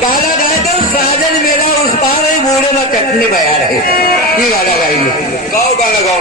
गाना गाए तो साजन मेरा उस पार है बूढ़े में कटने बया रहे। ये गाना गाएंगे, गाओ गाना गाओ।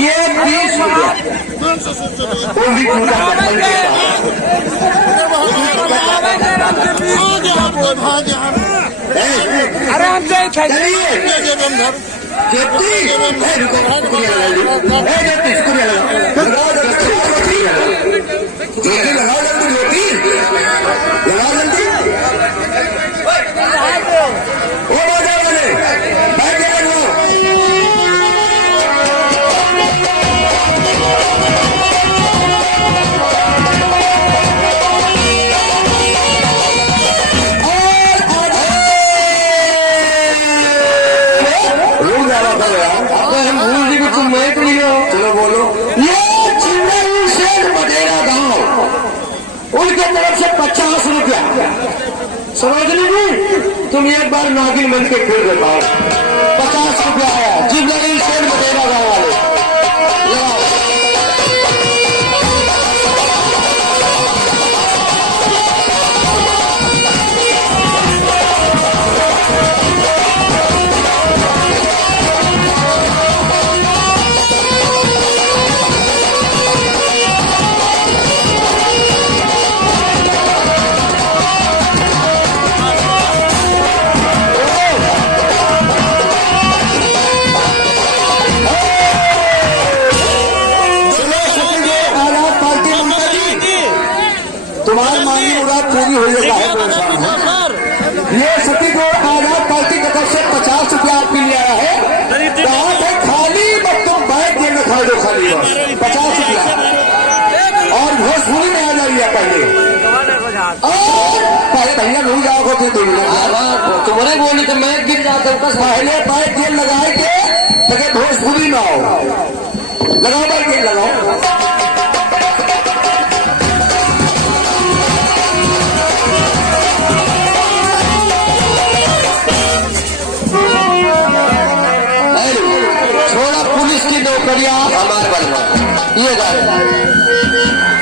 ये 20 आराम से चलो बोलो। ये चिंगल शेर बटेरा गांव, उनके तरफ से 50 रुपया। सरोजनी जी तुम एक बार नागिन बन के फिर बताओ, 50 रुपया आया चिंगल शेर बटेरा गांव वाले। तुम्हारी मांगी मुराद पूरी हो जाता है। ये सतीगौड़ आजाद पार्टी की तरफ से 50 रुपया आपके लिए आया है। कहा थे खाली बस तुम बैठ के खा दो, खाली 50 रुपया। और भोजपुरी में आ जाइए पहले, पहले भैया नहीं जाओगे तो तुम्हारे बोली तो मैं गिर जाता हूँ। पहले बैठ के लगाए के भोजपुरी में आओ, लगाओ बैठ के लगाओ। की नौकरियां हमारे बनवा ये गाना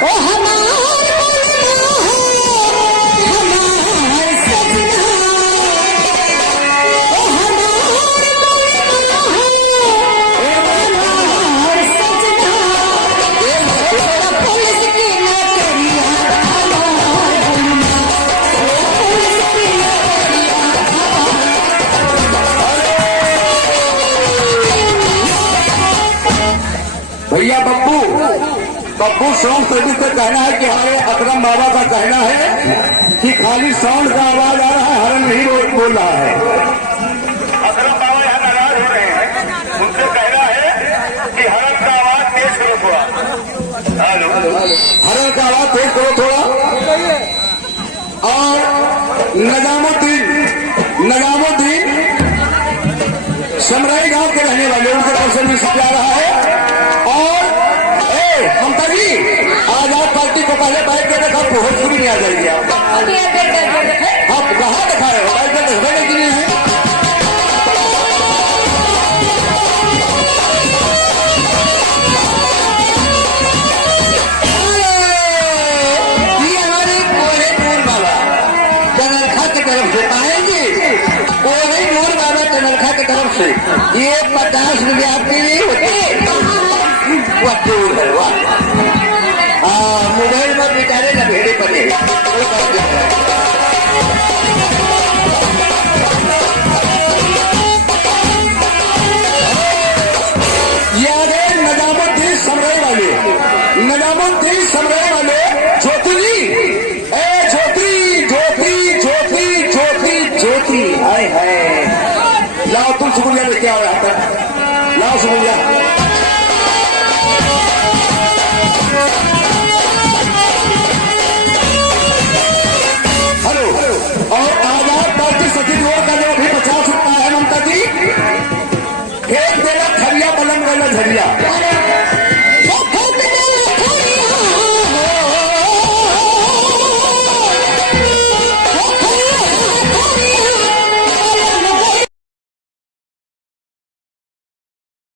ओ हमारे भैया बब्बू साउंड सर्विस का कहना है कि हमारे अकरम बाबा का कहना है कि खाली साउंड का आवाज आ रहा है, हरन नहीं बोल रहा है। अकरम बाबा यहाँ नाराज हो रहे हैं, उनसे कहना है कि हरन का आवाज तेज करो थोड़ा। हेलो, हरन का आवाज तेज करो थोड़ा। और नजामुद्दीन समराई गांव के रहने वाले, उनके तरफ से भी जा रहा है। और पहले बैठ के देखा भोजपुरी नहीं आ जाएगी आप। आप कहाँ दिखाए हो बैठ के देखने के लिए है। ये हमारे कोहिनूर बाबा चनरखा की तरफ से आएंगे। कोहिनूर बाबा चनरखा की तरफ से ये 50 रुपये आपके लिए होते। वाह दूर है वाह। मोबाइल में बेचारे न भेड़े पड़े याद है नजामुद्दीन समरे वाले नजामुद्दीन समरे वाले ज्योति ए ज्योति ज्योति ज्योति ज्योति ज्योति हाय हाय लाओ तुम सुगुलिया लेके आओ यहाँ पर लाओ सुगुलिया। और आजाद पार्टी सचिव का जो अभी 50 रुपया है ममता जी एक देना खरिया पलंग वाला झरिया